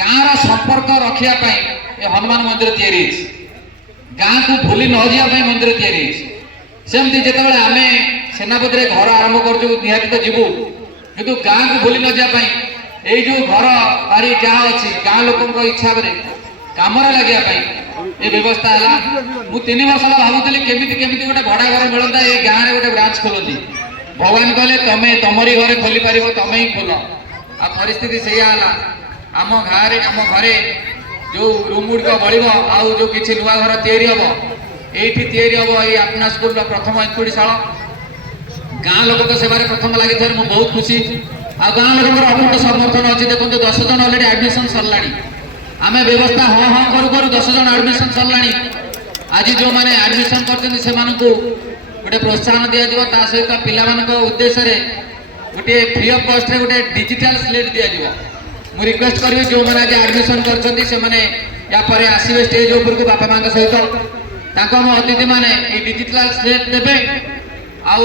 ଗାଁର ସମ୍ପର୍କ ରଖିବା ପାଇଁ ଏ ହନୁମାନ ମନ୍ଦିର ତିଆରି ହେଇଛି। ଗାଁକୁ ଭୁଲି ନ ଯିବା ପାଇଁ ମନ୍ଦିର ତିଆରି ହେଇଛି। ସେମିତି ଯେତେବେଳେ ଆମେ ସେନାପତିରେ ଘର ଆରମ୍ଭ କରୁଛୁ ନିହାତି ତ ଯିବୁ, କିନ୍ତୁ ଗାଁକୁ ଭୁଲି ନ ଯିବା ପାଇଁ ଏଇ ଯୋଉ ଘର ବାରି ଯାହା ଅଛି ଗାଁ ଲୋକଙ୍କ ଇଚ୍ଛାରେ କାମରେ ଲାଗିବା ପାଇଁ ଏ ବ୍ୟବସ୍ଥା ହେଲା। ମୁଁ 3 ବର୍ଷ ହେଲା ଭାବୁଥିଲି କେମିତି ଗୋଟେ ଭଡ଼ା ଘର ମିଳନ୍ତା, ଏ ଗାଁରେ ଗୋଟେ ବ୍ରାଞ୍ଚ ଖୋଲନ୍ତି। ଭଗବାନ କହିଲେ ତମେ ତମରି ଘରେ ଖୋଲି ପାରିବ, ତମେ ହିଁ ଖୋଲ। ଆଉ ପରିସ୍ଥିତି ସେଇଆ ହେଲା। ଆମ ଘରେ ଯୋଉ ରୁମ୍ ଗୁଡ଼ିକ ବଢ଼ିବ, ଆଉ ଯୋଉ କିଛି ନୂଆ ଘର ତିଆରି ହବ, এইটি ତିଆରି হব এই আপনা স্কুলର ପ୍ରଥମ ଏନ୍ତୁଡ଼ିଶାଳ। ଗାଁ ଲୋକଙ୍କ ସେବାରେ ପ୍ରଥମ ଲାଗିଥିବାରୁ ମୁଁ ବହୁତ ଖୁସି। ଆଉ ଗାଁ ଲୋକଙ୍କର ଅକୁଣ୍ଠ ସମର୍ଥନ ଅଛି। ଦେଖନ୍ତୁ 10 ଜଣ ଅଲରେଡି ଆଡମିସନ ସରିଲାଣି। ଆମେ ବ୍ୟବସ୍ଥା ହଁ କରୁ କରୁ 10 ଜଣ ଆଡମିସନ ସରିଲାଣି। ଆଜି ଯେଉଁମାନେ ଆଡମିସନ କରିଛନ୍ତି ସେମାନଙ୍କୁ ଗୋଟେ ପ୍ରୋତ୍ସାହନ ଦିଆଯିବ। ତା ସହିତ ପିଲାମାନଙ୍କ ଉଦ୍ଦେଶ୍ୟରେ ଗୋଟିଏ ଫ୍ରି ଅଫ୍ କଷ୍ଟରେ ଗୋଟେ ଡିଜିଟାଲ ସ୍ଲେଟ୍ ଦିଆଯିବ। ମୁଁ ରିକ୍ୱେଷ୍ଟ କରିବି ଯେଉଁମାନେ ଆଜି ଆଡମିସନ କରିଛନ୍ତି ସେମାନେ ୟା ପରେ ଆସିବେ ଷ୍ଟେଜ ଉପରକୁ ବାପା ମାଙ୍କ ସହିତ। ତାଙ୍କ ଆମ ଅତିଥିମାନେ এই ଡିଜିଟାଲ ସ୍ଲେଟ୍ ଦେବେ। ଆଉ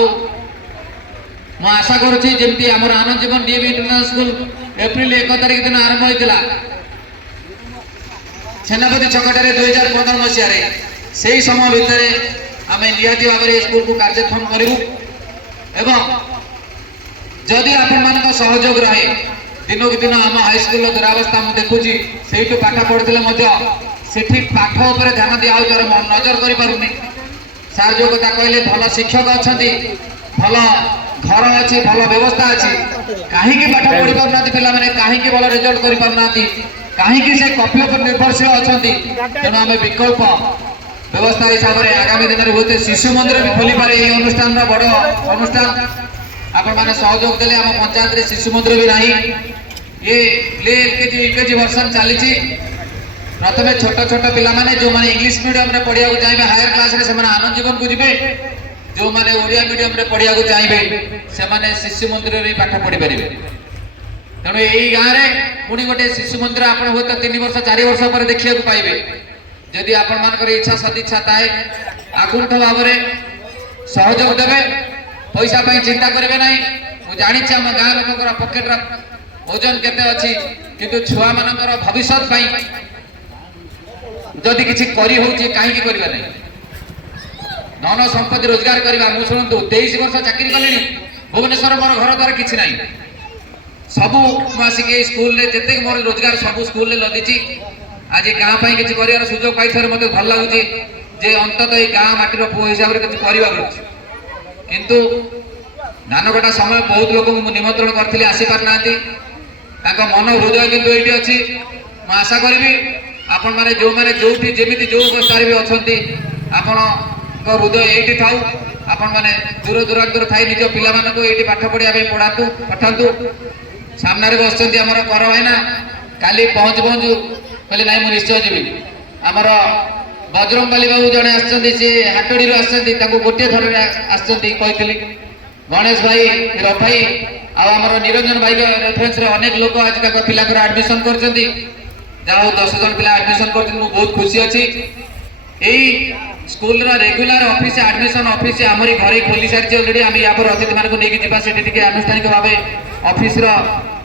ମୁଁ ଆଶା କରୁଛି ଯେମିତି ଆମର ଆନନ୍ଦ ଜୀବନ ଡିଏଭି ଇଣ୍ଟରନ୍ୟାସନାଲ ସ୍କୁଲ ଏପ୍ରିଲ 1 ତାରିଖ ଦିନ ଆରମ୍ଭ ହୋଇଥିଲା ସେନାପତି ଛକଠାରେ 2015 ମସିହାରେ, ସେହି ସମୟ ଭିତରେ ଆମେ ନିହାତି ଭାବରେ ଏ ସ୍କୁଲକୁ କାର୍ଯ୍ୟକ୍ଷମ କରିବୁ। ଏବଂ ଯଦି ଆପଣମାନଙ୍କ ସହଯୋଗ ରହେ, ଦିନକୁ ଦିନ ଆମ ହାଇସ୍କୁଲର ଦୁରାବସ୍ଥା ମୁଁ ଦେଖୁଛି। ସେଇଠୁ ପାଠ ପଢ଼ୁଥିଲେ ମଧ୍ୟ ସେଠି ପାଠ ଉପରେ ଧ୍ୟାନ ଦିଆହେଉଥିବାର ମୁଁ ନଜର କରିପାରୁନି। ସାର୍ ଯେଉଁ କଥା କହିଲେ, ଭଲ ଶିକ୍ଷକ ଅଛନ୍ତି, ଭଲ ଘର ଅଛି, ଭଲ ବ୍ୟବସ୍ଥା ଅଛି, କାହିଁକି ପାଠ ପଢ଼ି ପାରୁନାହାନ୍ତି ପିଲାମାନେ, କାହିଁକି ଭଲ ରେଜଲ୍ଟ କରିପାରୁନାହାନ୍ତି, କାହିଁକି ସେ କପି ଉପରେ ନିର୍ଭରଶୀଳ ଅଛନ୍ତି? ତେଣୁ ଆମେ ବିକଳ୍ପ ବ୍ୟବସ୍ଥା ହିସାବରେ ଆଗାମୀ ଦିନରେ ହୁଏତ ଶିଶୁ ମନ୍ଦିର ବି ଖୋଲିପାରେ। ଏହି ଅନୁଷ୍ଠାନର ବଡ଼ ଅନୁଷ୍ଠାନ, ଆପଣମାନେ ସହଯୋଗ ଦେଲେ ଆମ ପଞ୍ଚାୟତରେ ଶିଶୁ ମନ୍ଦିର ବି ନାହିଁ। ये प्ले एलकेजी यूकेजी वर्षन चली। प्रथम छोट छोट पिलाने जो मैंने इंग्लिश मीडियम रे पढ़िया चाहिए हायर क्लास रे से आनंद जीवन को जीवे, जो मैंने ओडिया मीडियम रे पढ़िया चाहिए से शिशु मंदिर में पाठ पढ़ी पारे। तेणु यही गाँव में पुणी गोटे शिशु मंदिर आप हूँ तो 3 वर्ष 4 वर्ष पर देखा पाइबे। जदि आपण मान इच्छा सदिच्छा थाए आकुंठ भाव में सहयोग देवे, पैसा चिंता करेंगे ना। मुझे जानी आम गाँ लोक पकेट ओजन केते अच्छी, किंतु छुआ मानकर भविष्य जदि किसी करी होची काहे की करबा नहीं। धन संपत्ति रोजगार करबा। मु शुणु 23 वर्ष चाकरी कलेनी भुवनेश्वर, मोर घर द्वार किछि नहीं। सबु आसिक स्कूल रे जते मोर रोजगार सब स्कूल रे लदिछि। आज गाँ पई किछि करियार सुजोग पाइथार मते भल लागुछि जे अंतत ए गाँ माटीर पुओ हिसाब रे किछि करबा पड़छि। किंतु धान कटा समय बहुत लोक को निमंत्रण करथिले आसी पार नांती। ताको मन हृदय किंतु एठी अछि। मु आशा करबी आपण माने जो माने जोठी जेमिति जो अवस्था भी अछंती आपण को हृदय एठी थाउ। आपण माने दूर दूरांतर थाई निज पिला माने को एठी पाठ पढ़िया पे पढ़ातु पठातु। सामने रे बसचंती हमर कर भाईना काली पहुंच कहले नाइ मु निश्चय जीवी। हमर बजरंगबाली बाबू जने आछंती से हाटडी रो आछंती, ताको गोटे थर रे आछंती कहितली। गणेश भाई रफाई आमर निरंजन भाई रेफरेंस रे अनेक लोक आज तक पिला एडमिशन करछंती। जाओ 10 जन पिला एडमिशन करछन, मु बहुत खुशी अछि। एई स्कूल रा रेगुलर ऑफिस एडमिशन ऑफिस हमरी घरे खोली सारी ऑलरेडी। हम या पर अतिथि मान को नेकी जिबा सेठी टिके आनुष्ठानिक भाबे ऑफिस रा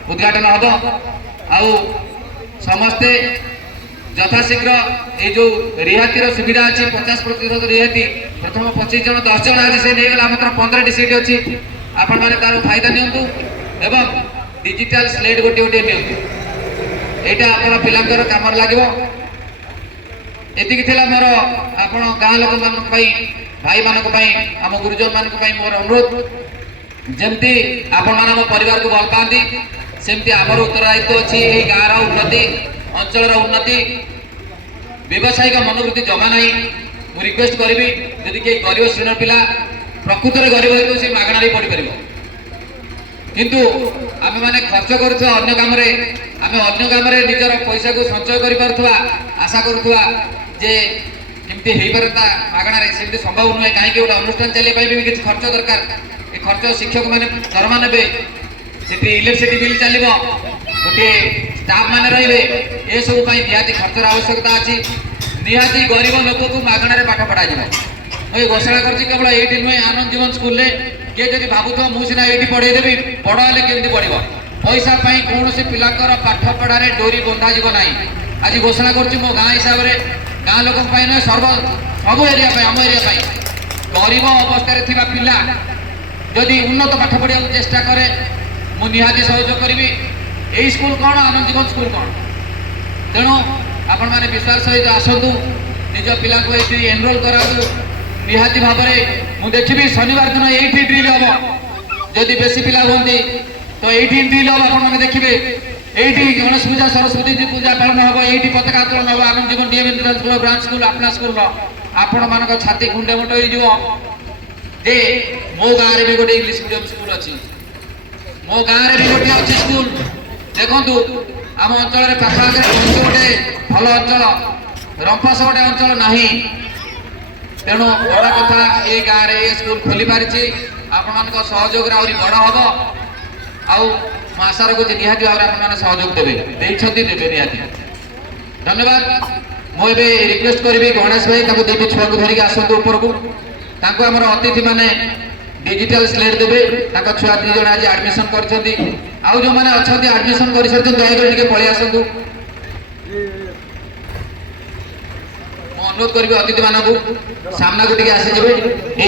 उद्घाटन हबो। आउ समस्ते यथाशीघ्र ये जो रिहाती सुविधा अच्छी 50% रिहाती, प्रथम 25 जन 10 जन आज से नहीं गला मात्र 15 सीट अच्छी। आपण माने तार फायदा नियंतु एवं डिजिटल स्लेट गोटे गोटे नियंतु। एटा आपण पिलांकर काम लागिवो। एतिकी थिला मोर आपण गाँ लोक मान भाई मान आम गुरुजन मान मोर अनुरोध। जमती आपण मान आम परिवार को भल पाती सेमती आमर उत्तरदायित्व अच्छी यही गाँव उन्नति अंचल उन्नति। व्यवसायिक मनोवृत्ति जमा ना। मु रिक्वेस्ट करी जदि कई गरीब श्रेणी पिला प्रकृत में गरीब हो सी मागणार पढ़ी पार, किंतु आम मैंने खर्च करुवा अन्य काम आम निजर पैसा को संचय कर आशा करुवा जे केमती हो पारता मागणार सेमती संभव नुहे। कहीं गोटे अनुष्ठान चलने भी किसी खर्च दरकार। ये खर्च शिक्षक मैंने दरमा ने इलेक्ट्रिसिटी बिल चलो, गोटे स्टाफ मैंने रे ये सब निहाती खर्चर आवश्यकता अच्छी। निहाती गरीब लोक को मागणार पाठ पढ़ा मुझे घोषणा कर केवल ये नुहे आनंद जीवन स्कूल किए जब भावुथ मुझे ये पढ़ेदेवी बड़ हेल्ले केमती पढ़ पैसा पाई कौन से पिलाकर पाठ पढ़ारे डोरी बंधा जीव ना आज घोषणा करुच्ची मो गाँ हिसाब से गाँ लोक ना सर्व सब एरिया आम एरिया गरीब अवस्था थिबा पिला जदि उन्नत पाठ पढ़ा चेष्टा करे मु निहाती सहयोग करी यही स्कूल कौन आनंद जीवन स्कूल कौन तेणु आपण मैंने विश्वास सहित आसतु निज पिला को ये एनरोल करातु निहाती भाव में मुझे देखी शनिवार दिन ये ड्रिल हम जदि बेसी पिला हमें तो ये ड्रिल हम आप देखिए ये गणेश पूजा सरस्वती जी पूजा पालन हम ये पताका उत्तोलन हम आनंद जीवन डीएम इंद्रांश स्कूल ब्रांच स्कूल अपना स्कूल आपण मान छाती खुंडे मुंड हो मो गाँव में भी गोटे इंग्लीश मीडियम स्कूल अच्छी मो गाँव में भी गोटे अच्छी स्कूल देखु आम अंचल पाखे गोटे भल अंचल रंपास गोटे अंचल ना तेणु बड़ा कथा ये गाँव में ये स्कूल खोली पारी आपण सहयोग आहरी बड़ हम आशा रखुच्छी निहाती भाव में सहयोग देवे देवे निहाती धन्यवाद मुझे रिक्वेस्ट करी गणेश भाई दुईटी छुआ को धरिक आसतु उपरकू आमर अतिथि मैंने डिजिटल स्लेट देवे छुआ दी जन आज एडमिशन कर जो मैंने अच्छा एडमिशन कर दयाकोरी पलि आसतु अनुरोध करी अतिथि मानक सामना को आसीजे।